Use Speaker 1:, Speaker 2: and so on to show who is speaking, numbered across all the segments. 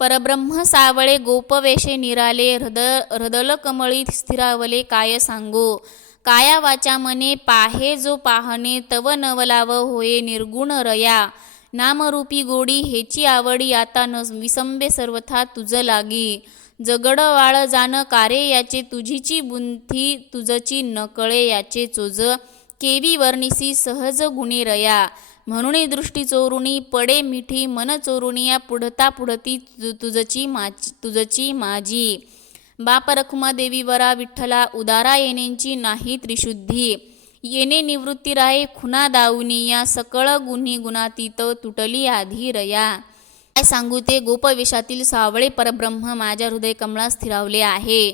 Speaker 1: परब्रह्म सावळे गोपवेशे निराले हृद हृदल कमळी स्थिरावले काय सांगो? काया वाचा मने पाहे जो पाहणे तव नवलाव होये निर्गुण रया. नामरूपी गोडी हेची आवडी आता न विसंबे सर्वथा तुझ लागी. जगड वाळ जाण कारे याचे तुझीची बुंथी तुझची नकळे याचे चोज. केवी वर्णिसी सहज गुणी रया. म्हणून दृष्टी चोरुणी पडे मिठी मन चोरुणिया पुढता पुढती तु- तुझची माची तुझची माझी. बाप रखुमा देवी वरा विठ्ठला उदारा येणेंची नाही त्रिशुद्धी. येणे निवृत्ती राहे खुना दाऊनी या सकळ गुन्ही गुणातीत तुटली आधी रया. काय सांगू ते गोपवेशातील सावळे परब्रह्म माझ्या हृदय कमळात स्थिरावले आहे.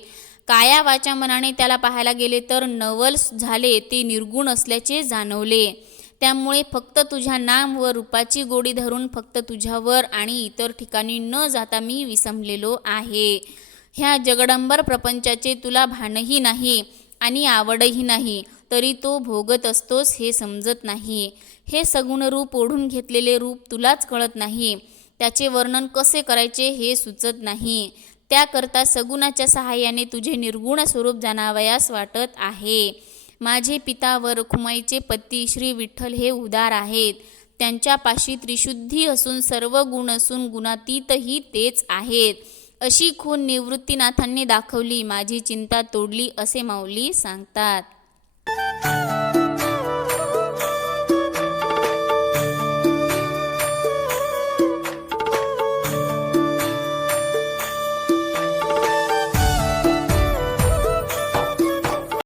Speaker 1: काया वाचा मनाने त्याला पाहायला गेले तर नवल झाले ते निर्गुण असल्याचे जाणवले. त्यामुळे फक्त तुझ्या नाम व रूपाची गोडी धरून फक्त तुझ्यावर आणि इतर ठिकाणी न जाता मी विसंबलेलो आहे. ह्या जगडंबर प्रपंचाचे तुला भानही नाही आणि आवडही नाही तरी तो भोगत असतोस हे समजत नाही. हे सगुण रूप ओढून घेतलेले रूप तुलाच कळत नाही. त्याचे वर्णन कसे करायचे हे सुचत नाही. त्याकरता सगुणाच्या सहाय्याने तुझे निर्गुण स्वरूप जाणावयास वाटत आहे. माझे पिता व रखुमाईचे पती श्री विठ्ठल हे उदार आहेत. त्यांच्यापाशी त्रिशुद्धी असून सर्व गुण असून गुणातीतही तेच आहेत. अशी खून निवृत्तीनाथांनी दाखवली माझी चिंता तोडली असे माऊली सांगतात.